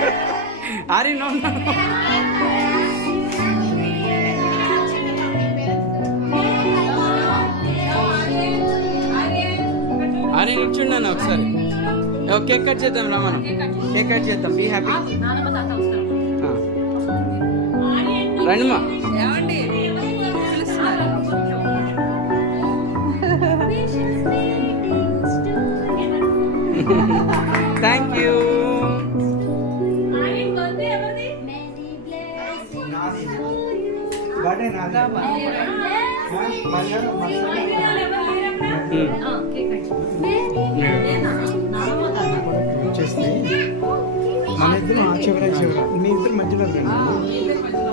Ari, no, no. Ari, నిల్చున్నాను ఒకసారి. Cake cut చేద్దాం రా మనం. కేక్ కట్ చేద్దాం. Be happy. రండిమా. Thank you. వచ్చేస్తే మన ఇద్దరు ఆ చివర చివర మీ ఇద్దరు మధ్యలో రండి.